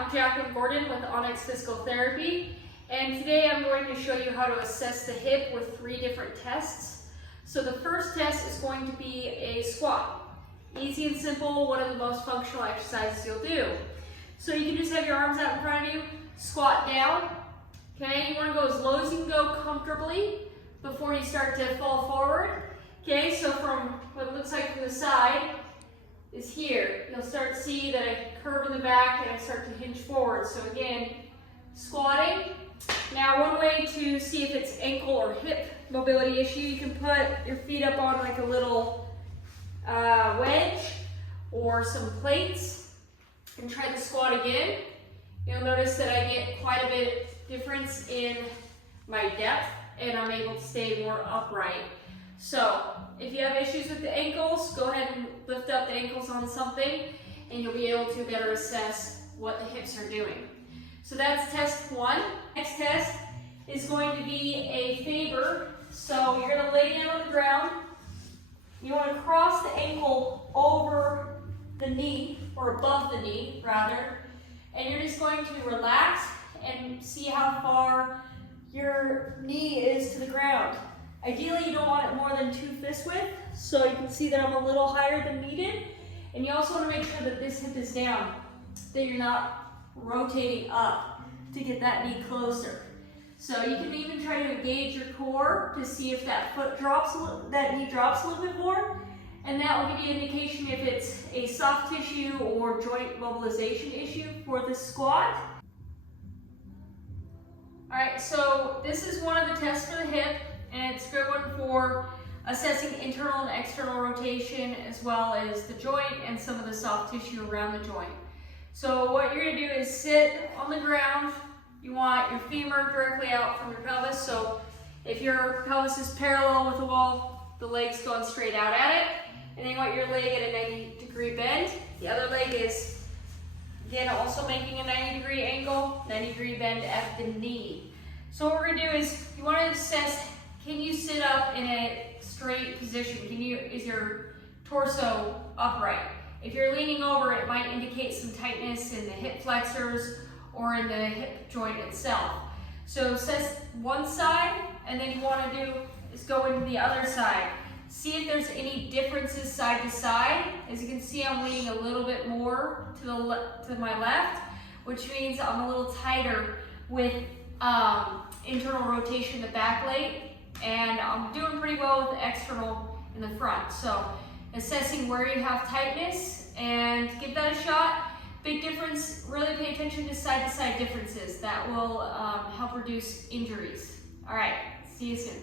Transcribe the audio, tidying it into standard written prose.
I'm Jacqueline Gordon with Onyx Physical Therapy, and today I'm going to show you how to assess the hip with 3 different tests. So the first test is going to be a squat. Easy and simple, one of the most functional exercises you'll do. So you can just have your arms out in front of you, squat down. Okay, you want to go as low as you can go comfortably before you start to fall forward. Okay, so from what it looks like from the side is here. You'll start to see that I curve in the back and I start to hinge forward. So again, squatting. Now one way to see if it's ankle or hip mobility issue, you can put your feet up on like a little wedge or some plates and try the squat again. You'll notice that I get quite a bit difference in my depth and I'm able to stay more upright. So if you have issues with the ankles, go ahead and lift up the ankles on something and you'll be able to better assess what the hips are doing. So that's test 1. Next test is going to be a Faber. So you're going to lay down on the ground. You want to cross the ankle over the knee, or above the knee rather, and you're just going to relax and see how far your knee is to the ground. Ideally, you don't want it more than 2 fist width, so you can see that I'm a little higher than needed. And you also want to make sure that this hip is down, that you're not rotating up to get that knee closer. So you can even try to engage your core to see if that that knee drops a little bit more, and that will give you an indication if it's a soft tissue or joint mobilization issue for the squat. All right, so this is one of the tests for the hip. And it's a good one for assessing internal and external rotation as well as the joint and some of the soft tissue around the joint. So what you're going to do is sit on the ground. You want your femur directly out from your pelvis. So if your pelvis is parallel with the wall, the leg's going straight out at it. And then you want your leg at a 90-degree bend. The other leg is, again, also making a 90-degree angle, 90-degree bend at the knee. So what we're going to do is you want to assess, can you sit up in a straight position? Is your torso upright? If you're leaning over, it might indicate some tightness in the hip flexors or in the hip joint itself. So assess one side, and then you want to do is go into the other side. See if there's any differences side to side. As you can see, I'm leaning a little bit more to my left, which means I'm a little tighter with internal rotation in the back leg. And I'm doing pretty well with the external in the front. So assessing where you have tightness and give that a shot. Big difference, really pay attention to side differences. That will help reduce injuries. All right, see you soon.